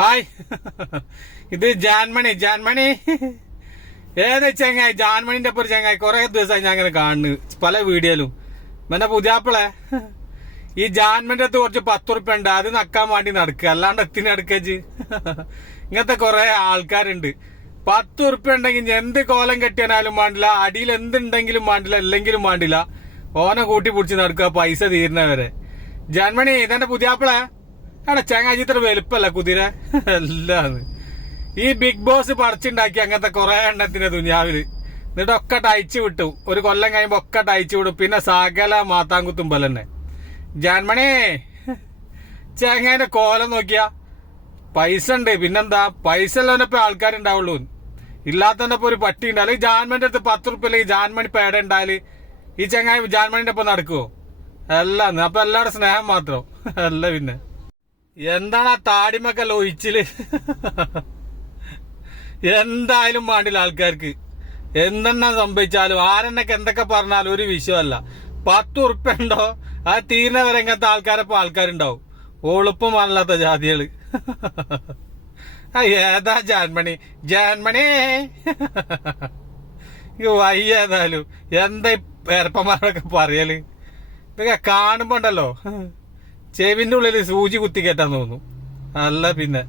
Hi, ഇത് ജാൻമണി ഏത് ചെങ്ങായി? ജാൻമണിന്റെ ഒപ്പം ചെങ്ങായി കുറെ ദിവസമായി ഞാൻ അങ്ങനെ കാണുന്നു പല വീഡിയോയിലും. പിന്നെ പുതിയാപ്പിളെ ഈ ജാൻമണിന്റെ അടുത്ത് കുറച്ച് 10 ഉറുപ്പ്യ ഉണ്ട്, അത് നക്കാൻ വേണ്ടി നടക്കുക, അല്ലാണ്ട് എത്തിനടക്കച്ച്. ഇങ്ങനത്തെ കുറെ ആൾക്കാരുണ്ട്. 10 ഉറുപ്പ്യ ഉണ്ടെങ്കിൽ എന്ത് കോലം കെട്ടിയാലും വേണ്ടില്ല, അടിയിൽ എന്തുണ്ടെങ്കിലും വേണ്ടില്ല, അല്ലെങ്കിലും വേണ്ടില്ല, ഓനെ കൂട്ടി പിടിച്ച് നടക്കുക പൈസ തീരുന്നവരെ. ജാൻമണി ഇതെന്റെ പുതിയാപ്പിളെ എടാ ചങ്ങാജി, ഇത്ര വലുപ്പല്ല കുതിര എല്ലാന്ന്. ഈ ബിഗ് ബോസ് പറിച്ചുണ്ടാക്കി അങ്ങനത്തെ കുറെ എണ്ണത്തിന്റെ ദുനിയാവില്. എന്നിട്ട് ഒക്കെ അയച്ചു വിട്ടു, ഒരു കൊല്ലം കഴിയുമ്പോ ഒക്കെ അയച്ചു വിടും. പിന്നെ സകല മാത്താങ്കുത്തുമ്പൽ തന്നെ. ജാൻമണി ചേങ്ങന്റെ കോലം നോക്കിയാ പൈസ ഉണ്ട്, പിന്നെന്താ പൈസ ഉള്ളവനപ്പോ ആൾക്കാരുണ്ടാവുള്ളൂ, ഇല്ലാത്തവനപ്പോ ഒരു പട്ടി ഉണ്ടാവും. ഈ ജാൻമണിന്റെ അടുത്ത് 10 ഉറുപ്പ്യ അല്ലെങ്കിൽ ജാൻമണി പേട ഉണ്ടായാല് ഈ ചങ്ങായി ജാൻമണിന്റെ ഒപ്പം നടക്കുവോ? അല്ല, അപ്പൊ എല്ലാവരുടെ സ്നേഹം മാത്രം അല്ല. പിന്നെ എന്താണ് ആ താടിമൊക്കെ ഒഴിച്ചില്? എന്തായാലും വേണ്ടില്ല ആൾക്കാർക്ക്. എന്തെണ്ണ സംഭവിച്ചാലും ആരെന്നൊക്കെ എന്തൊക്കെ പറഞ്ഞാലും ഒരു വിഷയമല്ല. 10 ഉറുപ്പ്യ ഉണ്ടോ അത് തീരുന്നവരെ ഇങ്ങനത്തെ ആൾക്കാരപ്പോ ആൾക്കാരുണ്ടാവും. ഒളുപ്പം അല്ലാത്ത ജാതികള്. ഏതാ ജാൻമണി വയ്യേതായാലും എന്താ പേരപ്പന്മാരൊക്കെ പറയല്? ഇതൊക്കെ കാണുമ്പോ ഉണ്ടല്ലോ ചെവിന്റെ ഉള്ളിൽ സൂചി കുത്തി കയറ്റാൻ തോന്നും. അല്ല പിന്നെ